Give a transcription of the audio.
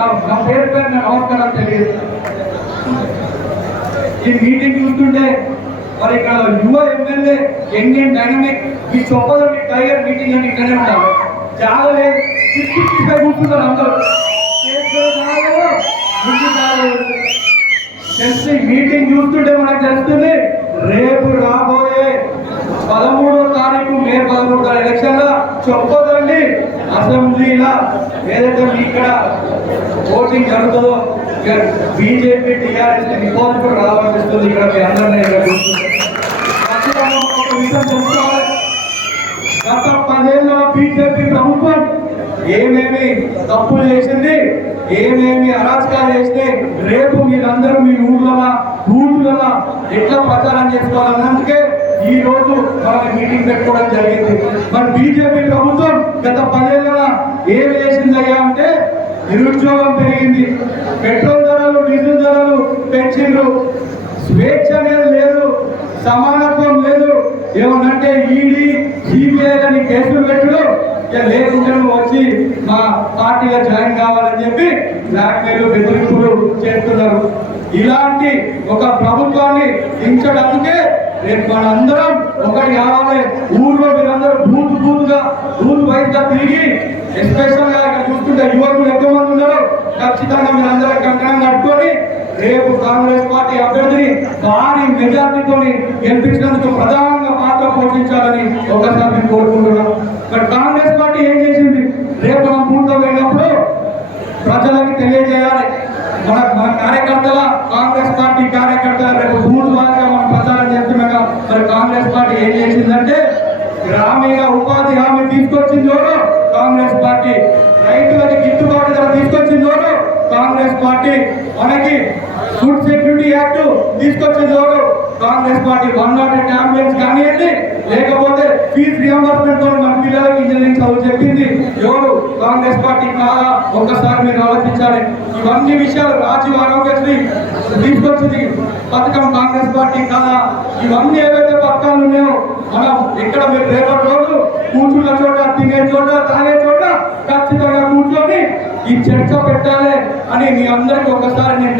నా పేరు నమస్కారం తెలియజేస్తాను. ఈ మీటింగ్ చూస్తుంటే మరి ఇక్కడ యువ MLA young and dynamic me Choppadandi tiger meeting అని ఇక్కడే ఉంటారు. చాలా కూర్చున్నారు అందరూ తెలిసి మీటింగ్ చూస్తుంటే మనకు తెలుస్తుంది రేపు రాబోయే 13వ తారీఖు మే 13 ఎలక్షన్ లో చొప్పదండి అసెంబ్లీలో ఏదైతే మీ ఇక్కడ ఓటింగ్ జరుగుతుందో బీజేపీ టీఆర్ఎస్ రిపోర్ట్ కూడా రావాలనిపిస్తుంది. ఇక్కడ మీ అందరినీ ఒక విషయం తెలుసుకోవాలి. గత 10 ఏళ్ళ బీజేపీ ప్రభుత్వం ఏమేమి తప్పులు చేసింది, ఏమేమి అరాచకాలు చేస్తే రేపు మీరందరూ మీ ఊర్లలో బూతులలో ఎట్లా ప్రచారం చేసుకోవాలన్నందుకే ఈ రోజు మన మీటింగ్ పెట్టుకోవడం జరిగింది. మరి బీజేపీ ప్రభుత్వం గత 10 ఏళ్ళ ఏమి చేసిందయ్యా అంటే నిరుద్యోగం పెరిగింది, పెట్రోల్ ధరలు డీజిల్ ధరలు పెంచిండ్రు, స్వేచ్ఛ అనేది లేదు, సమానత్వం లేదు. ఏమనంటే ఈడీ సిబిఐలని కేసులు పెట్టడం లేకుంటే వచ్చి మా పార్టీలో జాయిన్ కావాలని చెప్పి బ్లాక్మెయిల్ బెదిరింపులు చేస్తున్నారు. ఇలాంటి ఒక ప్రభుత్వాన్ని దించడానికే రేపు మనందరం ఒకటి కావాలి. ఊర్లో మీరందరూ బూత్ వైజ్ గా తిరిగి ఎస్పెషల్ గా ఇక్కడ చూస్తుంటే యువకులు ఎక్కువ మంది ఉన్నారు. ఖచ్చితంగా మీరందరూ కంకణం కట్టుకొని రేపు కాంగ్రెస్ పార్టీ అభ్యర్థిని భారీ మెజార్టీతో గెలిపించినందుకు ప్రధానంగా పాత్ర పోషించాలని ఒకసారి మేము కోరుకుంటున్నాం. మరి కాంగ్రెస్ పార్టీ ఏం చేసింది? రేపు మనం బూత్లో పోయినప్పుడు ప్రజలకు తెలియజేయాలి. మన కార్యకర్తల కాంగ్రెస్ పార్టీ కార్యకర్తల రేపు బూత్ వారిగా మనం ప్రచారం చేస్తున్నాగా మరి కాంగ్రెస్ పార్టీ ఏం చేసిందంటే గ్రామీణ ఉపాధి హామీ తీసుకొచ్చిందోనో కాంగ్రెస్ పార్టీ, రైతులకి గిట్టుబాటు ధర తీసుకొచ్చిందోనో కాంగ్రెస్ పార్టీ, మనకి ఫుడ్ సెక్యూరిటీ యాక్ట్ తీసుకొచ్చిందోనో కాంగ్రెస్ పార్టీ, 108 అంబులెన్స్ కానివ్వండి, లేకపోతే ఫీజు రియంబర్స్మెంట్ తో మన పిల్లలకి ఇంజనీరింగ్ చదువు చెప్పింది ఎవరు? కాంగ్రెస్ పార్టీ కాదా? ఒక్కసారి మీరు ఆలోచించాలి. ఇవన్నీ విషయాలు రాజీవ్ ఆరోగ్యశ్రీ తీసుకొచ్చింది పథకం కాంగ్రెస్ పార్టీ కాదా? ఇవన్నీ ఏవైతే పథకాలు ఉన్నాయో మనం ఇక్కడ మీరు రేపటి రోజు కూర్చున్న చోట, తినే చోట, తాగే చోట ఖచ్చితంగా కూర్చొని ఈ చర్చ పెట్టాలి అని మీ అందరికీ ఒకసారి నేను